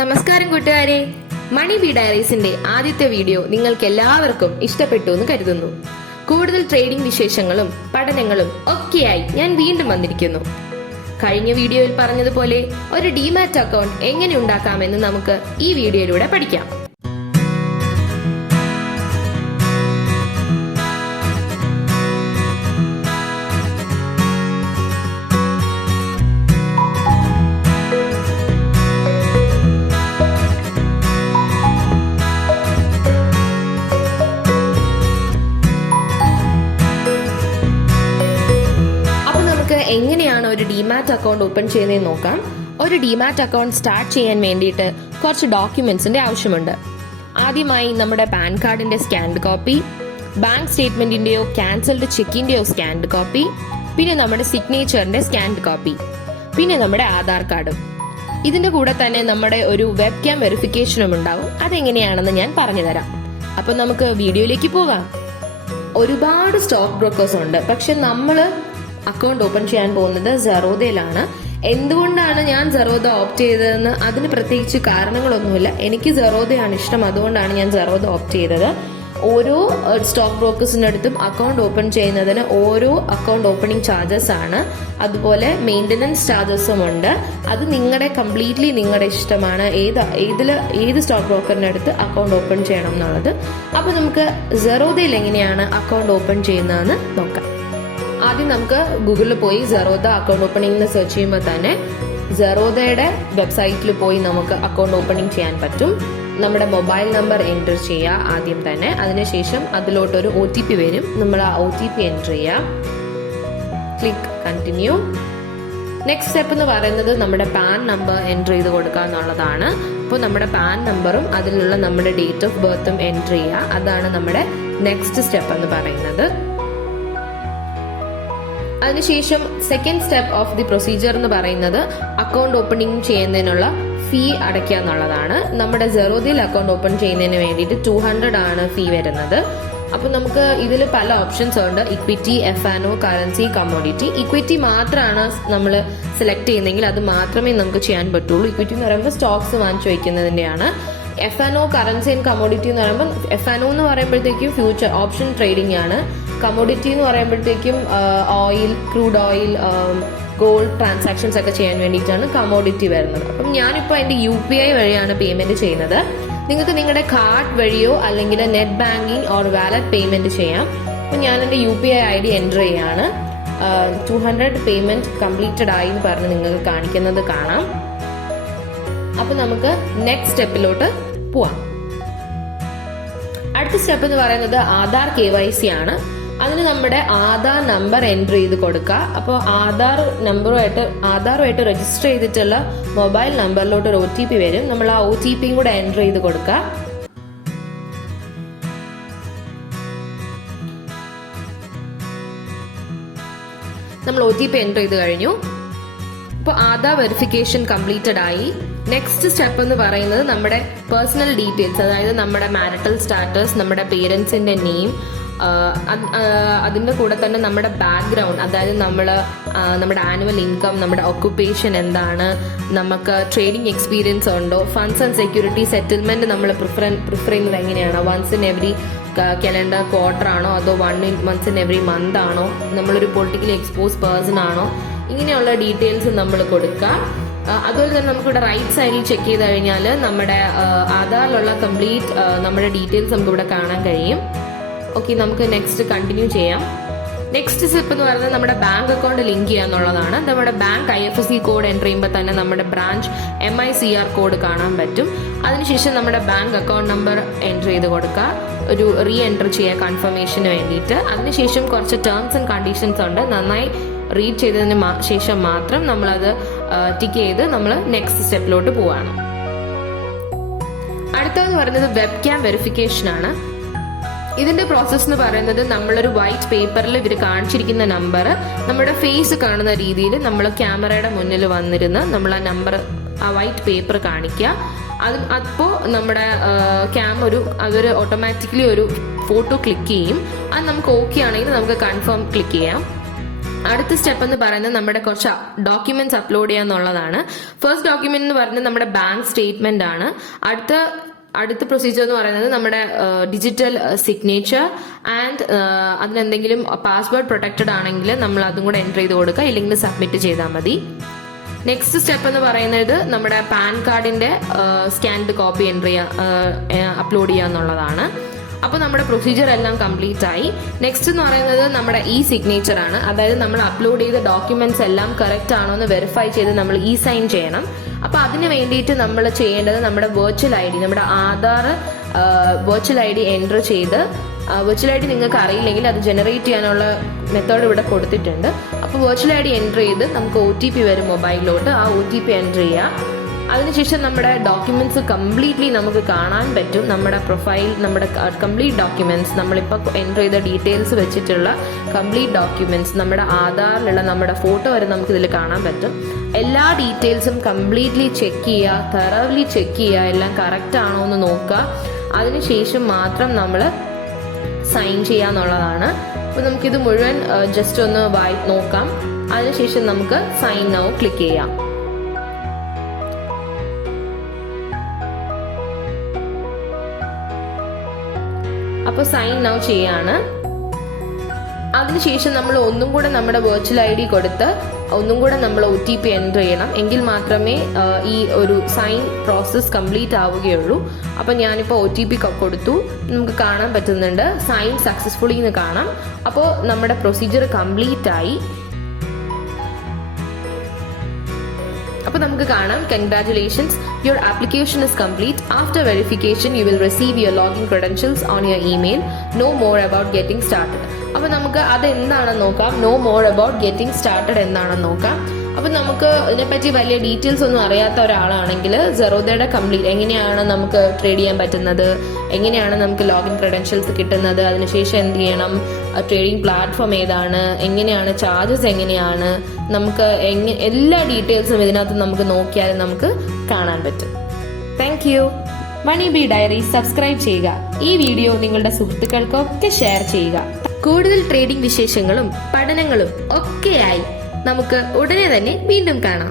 നമസ്കാരം കൂട്ടുകാരെ, മണി ബി ഡയറീസിന്റെ ആദ്യത്തെ വീഡിയോ നിങ്ങൾക്ക് എല്ലാവർക്കും ഇഷ്ടപ്പെട്ടു എന്ന് കരുതുന്നു. കൂടുതൽ ട്രേഡിംഗ് വിശേഷങ്ങളും പഠനങ്ങളും ഒക്കെയായി ഞാൻ വീണ്ടും വന്നിരിക്കുന്നു. കഴിഞ്ഞ വീഡിയോയിൽ പറഞ്ഞതുപോലെ ഒരു ഡിമാറ്റ് അക്കൗണ്ട് എങ്ങനെ ഉണ്ടാക്കാമെന്ന് നമുക്ക് ഈ വീഡിയോയിലൂടെ പഠിക്കാം. എങ്ങനെയാണ് ഒരു ഡിമാറ്റ് അക്കൗണ്ട് ഓപ്പൺ ചെയ്യുന്നതെന്ന് നോക്കാം. ഒരു ഡിമാറ്റ് അക്കൗണ്ട് സ്റ്റാർട്ട് ചെയ്യാൻ വേണ്ടിയിട്ട് കുറച്ച് ഡോക്യുമെന്റ്സിന്റെ ആവശ്യമുണ്ട്. ആദ്യമായി നമ്മുടെ പാൻ കാർഡിന്റെ സ്കാൻഡ് കോപ്പി, ബാങ്ക് സ്റ്റേറ്റ്മെന്റിന്റെയോ ക്യാൻസൽഡ് ചെക്കിന്റെയോ സ്കാൻഡ് കോപ്പി, പിന്നെ നമ്മുടെ സിഗ്നേച്ചറിന്റെ സ്കാൻഡ് കോപ്പി, പിന്നെ നമ്മുടെ ആധാർ കാർഡും. ഇതിന്റെ കൂടെ തന്നെ നമ്മുടെ ഒരു വെബ് ക്യാം വെരിഫിക്കേഷനും ഉണ്ടാവും. അതെങ്ങനെയാണെന്ന് ഞാൻ പറഞ്ഞു തരാം. അപ്പൊ നമുക്ക് വീഡിയോയിലേക്ക് പോകാം. ഒരുപാട് സ്റ്റോക്ക് ബ്രോക്കേഴ്സ് ഉണ്ട്, പക്ഷെ നമ്മള് അക്കൗണ്ട് ഓപ്പൺ ചെയ്യാൻ പോകുന്നത് സെറോദയിലാണ്. എന്തുകൊണ്ടാണ് ഞാൻ സെറോദ ഓപ്റ്റ് ചെയ്തതെന്ന് അതിന് പ്രത്യേകിച്ച് കാരണങ്ങളൊന്നുമില്ല. എനിക്ക് സെറോദയാണ് ഇഷ്ടം, അതുകൊണ്ടാണ് ഞാൻ സെറോദ ഓപ്റ്റ് ചെയ്തത്. ഓരോ സ്റ്റോക്ക് ബ്രോക്കേഴ്സിന്റെ അടുത്തും അക്കൗണ്ട് ഓപ്പൺ ചെയ്യുന്നതിന് ഓരോ അക്കൗണ്ട് ഓപ്പണിംഗ് ചാർജസ് ആണ്, അതുപോലെ മെയിൻ്റനൻസ് ചാർജസും ഉണ്ട്. അത് കംപ്ലീറ്റ്ലി നിങ്ങളുടെ ഇഷ്ടമാണ് ഏത് സ്റ്റോക്ക് ബ്രോക്കറിന്റെ അടുത്ത് അക്കൗണ്ട് ഓപ്പൺ ചെയ്യണം എന്നുള്ളത്. അപ്പൊ നമുക്ക് സെറോദയിൽ എങ്ങനെയാണ് അക്കൗണ്ട് ഓപ്പൺ ചെയ്യുന്നതെന്ന് നോക്കാം. ആദ്യം നമുക്ക് ഗൂഗിളിൽ പോയി സെറോദ അക്കൗണ്ട് ഓപ്പണിംഗ് സെർച്ച് ചെയ്യുമ്പോൾ തന്നെ സെറോദയുടെ വെബ്സൈറ്റിൽ പോയി നമുക്ക് അക്കൗണ്ട് ഓപ്പണിംഗ് ചെയ്യാൻ പറ്റും. നമ്മുടെ മൊബൈൽ നമ്പർ എൻ്റർ ചെയ്യുക ആദ്യം തന്നെ. അതിനുശേഷം അതിലോട്ടൊരു OTP വരും. നമ്മൾ ആ OTP എൻ്റർ ചെയ്യുക. Click continue. നെക്സ്റ്റ് സ്റ്റെപ്പ് എന്ന് പറയുന്നത് നമ്മുടെ പാൻ നമ്പർ എൻ്റർ ചെയ്ത് കൊടുക്കുക എന്നുള്ളതാണ്. അപ്പോൾ നമ്മുടെ പാൻ നമ്പറും അതിലുള്ള നമ്മുടെ ഡേറ്റ് ഓഫ് ബർത്തും എൻ്റർ ചെയ്യുക. അതാണ് നമ്മുടെ നെക്സ്റ്റ് സ്റ്റെപ്പ് എന്ന് പറയുന്നത്. അതിനുശേഷം second step of the procedure എന്ന് പറയുന്നത് അക്കൗണ്ട് ഓപ്പണിംഗ് ചെയ്യുന്നതിനുള്ള ഫീ അടയ്ക്കുക എന്നുള്ളതാണ്. നമ്മുടെ സെറോദയിൽ അക്കൗണ്ട് ഓപ്പൺ ചെയ്യുന്നതിന് വേണ്ടിയിട്ട് 200 ആണ് ഫീ വരുന്നത്. അപ്പൊ നമുക്ക് ഇതിൽ പല ഓപ്ഷൻസ് ഉണ്ട്. Equity, F&O, currency, commodity. Equity മാത്രമാണ് നമ്മൾ സെലക്ട് ചെയ്യുന്നതെങ്കിൽ അത് മാത്രമേ നമുക്ക് ചെയ്യാൻ പറ്റുള്ളൂ. ഇക്വിറ്റി എന്ന് പറയുമ്പോൾ സ്റ്റോക്സ് വാങ്ങിച്ചു വയ്ക്കുന്നതിന്റെയാണ്. F&O, കറൻസി ആൻഡ് കമ്മോഡിറ്റി എന്ന് പറയുമ്പോൾ F&O എന്ന് പറയുമ്പോഴത്തേക്കും ഫ്യൂച്ചർ ഓപ്ഷൻ ട്രേഡിംഗ് ആണ്. കമ്മോഡിറ്റി എന്ന് പറയുമ്പോഴത്തേക്കും oil, crude oil, gold transactions ഒക്കെ ചെയ്യാൻ വേണ്ടിയിട്ടാണ് കമ്മോഡിറ്റി വരുന്നത്. അപ്പം ഞാനിപ്പോൾ എൻ്റെ UPI വഴിയാണ് പേയ്മെന്റ് ചെയ്യുന്നത്. നിങ്ങൾക്ക് നിങ്ങളുടെ കാർഡ് വഴിയോ അല്ലെങ്കിൽ net banking or wallet payment ചെയ്യാം. അപ്പം ഞാൻ എൻ്റെ UPI ID എൻ്റർ ചെയ്യാണ്. 200 പേയ്മെന്റ് കംപ്ലീറ്റഡ് ആയി എന്ന് പറഞ്ഞ് നിങ്ങൾക്ക് കാണിക്കുന്നത് കാണാം. അപ്പൊ നമുക്ക് നെക്സ്റ്റ് സ്റ്റെപ്പിലോട്ട് പോവാം. അടുത്ത സ്റ്റെപ്പ് എന്ന് പറയുന്നത് ആധാർ KYC ആണ്. അതിന് നമ്മുടെ ആധാർ നമ്പർ എൻ്റർ ചെയ്ത് കൊടുക്കുക. അപ്പോൾ ആധാറുമായിട്ട് രജിസ്റ്റർ ചെയ്തിട്ടുള്ള മൊബൈൽ നമ്പറിലോട്ട് ഒരു OTP വരും. നമ്മൾ ആ OTPയും കൂടെ എൻ്റർ ചെയ്ത് കൊടുക്കുക. നമ്മൾ OTP എൻ്റർ ചെയ്ത് കഴിഞ്ഞു. ഇപ്പോൾ ആധാർ വെരിഫിക്കേഷൻ കംപ്ലീറ്റഡ് ആയി. നെക്സ്റ്റ് സ്റ്റെപ്പ് എന്ന് പറയുന്നത് നമ്മുടെ പേഴ്സണൽ ഡീറ്റെയിൽസ്, അതായത് നമ്മുടെ മാരിറ്റൽ സ്റ്റാറ്റസ്, നമ്മുടെ പേരൻസിന്റെ നെയിം, അതിന്റെ കൂടെ തന്നെ നമ്മുടെ ബാക്ക്ഗ്രൗണ്ട്, അതായത് നമ്മുടെ ആനുവൽ ഇൻകം, നമ്മുടെ ഒക്കുപ്പേഷൻ എന്താണ്, നമുക്ക് ട്രേഡിംഗ് എക്സ്പീരിയൻസ് ഉണ്ടോ, ഫണ്ട്സ് ആൻഡ് സെക്യൂരിറ്റി സെറ്റിൽമെന്റ് നമ്മൾ പ്രിഫർ ചെയ്യുന്നത് എങ്ങനെയാണോ, once in every calendar quarter ആണോ അതോ വൺസ് ഇൻ എവറി മന്ത് ആണോ, നമ്മളൊരു പൊളിറ്റിക്കലി എക്സ്പോസ് പേഴ്സൺ ആണോ, ഇങ്ങനെയുള്ള ഡീറ്റെയിൽസ് നമ്മൾ കൊടുക്കുക. അതുപോലെ തന്നെ നമുക്കിവിടെ റൈറ്റ് സൈഡിൽ ചെക്ക് ചെയ്ത് കഴിഞ്ഞാൽ നമ്മുടെ ആധാറിലുള്ള കംപ്ലീറ്റ് നമ്മുടെ ഡീറ്റെയിൽസ് നമുക്ക് ഇവിടെ കാണാൻ കഴിയും. ഓക്കെ, നമുക്ക് നെക്സ്റ്റ് കണ്ടിന്യൂ ചെയ്യാം. നെക്സ്റ്റ് സ്റ്റെപ്പ് എന്ന് പറയുന്നത് നമ്മുടെ ബാങ്ക് അക്കൗണ്ട് ലിങ്ക് ചെയ്യുക എന്നുള്ളതാണ്. നമ്മുടെ ബാങ്ക് IFSC കോഡ് എൻ്റർ ചെയ്യുമ്പോൾ തന്നെ നമ്മുടെ ബ്രാഞ്ച് MICR കോഡ് കാണാൻ പറ്റും. അതിനുശേഷം നമ്മുടെ ബാങ്ക് അക്കൗണ്ട് നമ്പർ എൻ്റർ ചെയ്ത് കൊടുക്കുക, ഒരു എൻ്റർ ചെയ്യുക കൺഫർമേഷന് വേണ്ടിയിട്ട്. അതിനുശേഷം കുറച്ച് ടേംസ് ആൻഡ് കണ്ടീഷൻസ് ഉണ്ട്. നന്നായി റീഡ് ചെയ്തതിന് ശേഷം മാത്രം നമ്മളത് ടിക്ക് ചെയ്ത് നമ്മൾ നെക്സ്റ്റ് സ്റ്റെപ്പിലോട്ട് പോവാണ്. അടുത്തതെന്ന് പറയുന്നത് വെബ് ക്യാം വെരിഫിക്കേഷൻ ആണ്. ഇതിന്റെ പ്രോസസ് എന്ന് പറയുന്നത് നമ്മളൊരു വൈറ്റ് പേപ്പറിൽ ഇവർ കാണിച്ചിരിക്കുന്ന നമ്പർ നമ്മുടെ ഫേസ് കാണുന്ന രീതിയിൽ നമ്മൾ ക്യാമറയുടെ മുന്നിൽ വന്നിരുന്ന് നമ്മൾ ആ വൈറ്റ് പേപ്പർ കാണിക്കുക. അപ്പോൾ നമ്മുടെ ക്യാം അതൊരു ഓട്ടോമാറ്റിക്കലി ഒരു ഫോട്ടോ ക്ലിക്ക് ചെയ്യും. അത് നമുക്ക് ഓക്കെ ആണെങ്കിൽ നമുക്ക് കൺഫേം ക്ലിക്ക് ചെയ്യാം. അടുത്ത സ്റ്റെപ്പ് എന്ന് പറയുന്നത് നമ്മുടെ കുറച്ച് ഡോക്യുമെന്റ്സ് അപ്ലോഡ് ചെയ്യാന്നുള്ളതാണ്. ഫസ്റ്റ് ഡോക്യുമെന്റ് എന്ന് പറയുന്നത് നമ്മുടെ ബാങ്ക് സ്റ്റേറ്റ്മെന്റ് ആണ്. അടുത്ത പ്രൊസീജിയർ എന്ന് പറയുന്നത് നമ്മുടെ ഡിജിറ്റൽ സിഗ്നേച്ചർ ആൻഡ് അതിനെന്തെങ്കിലും പാസ്വേഡ് പ്രൊട്ടക്റ്റഡ് ആണെങ്കിൽ നമ്മൾ അതും കൂടെ എൻ്റർ ചെയ്ത് കൊടുക്കുക, ഇല്ലെങ്കിൽ സബ്മിറ്റ് ചെയ്താൽ മതി. നെക്സ്റ്റ് സ്റ്റെപ്പ് എന്ന് പറയുന്നത് നമ്മുടെ പാൻ കാർഡിന്റെ സ്കാൻഡ് കോപ്പി അപ്ലോഡ് ചെയ്യുക എന്നുള്ളതാണ്. അപ്പോൾ നമ്മുടെ പ്രൊസീജിയർ എല്ലാം കംപ്ലീറ്റ് ആയി. നെക്സ്റ്റ് എന്ന് പറയുന്നത് നമ്മുടെ ഇ സിഗ്നേച്ചർ ആണ്. അതായത് നമ്മൾ അപ്ലോഡ് ചെയ്ത ഡോക്യുമെന്റ്സ് എല്ലാം കറക്റ്റ് ആണോ എന്ന് വെരിഫൈ ചെയ്ത് നമ്മൾ ഇ സൈൻ ചെയ്യണം. അപ്പൊ അതിന് വേണ്ടിയിട്ട് നമ്മൾ ചെയ്യേണ്ടത് നമ്മുടെ വെർച്വൽ ഐ ഡി, നമ്മുടെ Aadhaar virtual I D enter ചെയ്ത്, വെർച്വൽ ഐ ഡി നിങ്ങൾക്ക് അറിയില്ലെങ്കിൽ അത് ജനറേറ്റ് ചെയ്യാനുള്ള മെത്തേഡ് ഇവിടെ കൊടുത്തിട്ടുണ്ട്. അപ്പോൾ വെർച്വൽ ഐ ഡി എൻ്റർ ചെയ്ത് നമുക്ക് OTP വരും മൊബൈലിലോട്ട്, ആ OTP എൻ്റർ ചെയ്യുക. അതിനുശേഷം നമ്മുടെ ഡോക്യുമെന്റ്സ് കംപ്ലീറ്റ്ലി നമുക്ക് കാണാൻ പറ്റും. നമ്മുടെ പ്രൊഫൈൽ, നമ്മുടെ കംപ്ലീറ്റ് ഡോക്യുമെന്റ്സ്, നമ്മളിപ്പോൾ എൻ്റർ ചെയ്ത ഡീറ്റെയിൽസ് വെച്ചിട്ടുള്ള കംപ്ലീറ്റ് ഡോക്യുമെന്റ്സ്, നമ്മുടെ ആധാറിലുള്ള നമ്മുടെ ഫോട്ടോ വരെ നമുക്ക് ഇതിൽ കാണാൻ പറ്റും. എല്ലാ ഡീറ്റെയിൽസും കംപ്ലീറ്റ്ലി ചെക്ക് ചെയ്യുക, തറവ്ലി ചെക്ക് ചെയ്യുക, എല്ലാം കറക്റ്റ് ആണോ എന്ന് നോക്കുക. അതിനുശേഷം മാത്രം നമ്മൾ സൈൻ ചെയ്യാന്നുള്ളതാണ്. അപ്പോൾ നമുക്കിത് മുഴുവൻ ജസ്റ്റ് ഒന്ന് നോക്കാം. അതിനുശേഷം നമുക്ക് സൈൻ നൗ ക്ലിക്ക് ചെയ്യാം. അപ്പോൾ സൈൻ നൗ ചെയ്യാണ്. അതിനുശേഷം നമ്മൾ ഒന്നും കൂടെ നമ്മുടെ വെർച്വൽ ഐ ഡി കൊടുത്ത് ഒന്നും കൂടെ നമ്മൾ OTP എൻ്റർ ചെയ്യണം. എങ്കിൽ മാത്രമേ ഈ ഒരു സൈൻ പ്രോസസ് കംപ്ലീറ്റ് ആവുകയുള്ളൂ. അപ്പം ഞാനിപ്പോൾ OTP കൊടുത്തു, നമുക്ക് കാണാൻ പറ്റുന്നുണ്ട് സൈൻ സക്സസ്ഫുള്ളി എന്ന് കാണാം. അപ്പോൾ നമ്മുടെ പ്രൊസീജിയർ കംപ്ലീറ്റ് ആയി. അപ്പോൾ നമുക്ക് കാണാം, congratulations, your application is complete. After verification you will receive your login credentials on your email. No more about getting started. അപ്പോൾ നമുക്ക് അതെന്താണെന്ന് നോക്കാം. No more about getting started എന്താണെന്ന് നോക്കാം. അപ്പം നമുക്ക് ഇതിനെപ്പറ്റി വലിയ ഡീറ്റെയിൽസ് ഒന്നും അറിയാത്ത ഒരാളാണെങ്കിൽ സെറോദയുടെ എങ്ങനെയാണ് നമുക്ക് ട്രേഡ് ചെയ്യാൻ പറ്റുന്നത്, എങ്ങനെയാണ് നമുക്ക് ലോഗിൻ ക്രെഡൻഷ്യൽസ് കിട്ടുന്നത്, അതിനുശേഷം എന്ത് ചെയ്യണം, ട്രേഡിംഗ് പ്ലാറ്റ്ഫോം ഏതാണ്, എങ്ങനെയാണ് ചാർജസ്, എങ്ങനെയാണ് നമുക്ക് എല്ലാ ഡീറ്റെയിൽസും ഇതിനകത്ത് നമുക്ക് നോക്കിയാൽ നമുക്ക് കാണാൻ പറ്റും. Thank you. MoneyBEE-Diaries സബ്സ്ക്രൈബ് ചെയ്യുക. ഈ വീഡിയോ നിങ്ങളുടെ സുഹൃത്തുക്കൾക്കൊക്കെ ഷെയർ ചെയ്യുക. കൂടുതൽ ട്രേഡിംഗ് വിശേഷങ്ങളും പഠനങ്ങളും ഒക്കെയായി നമുക്ക് ഉടനെ തന്നെ വീണ്ടും കാണാം.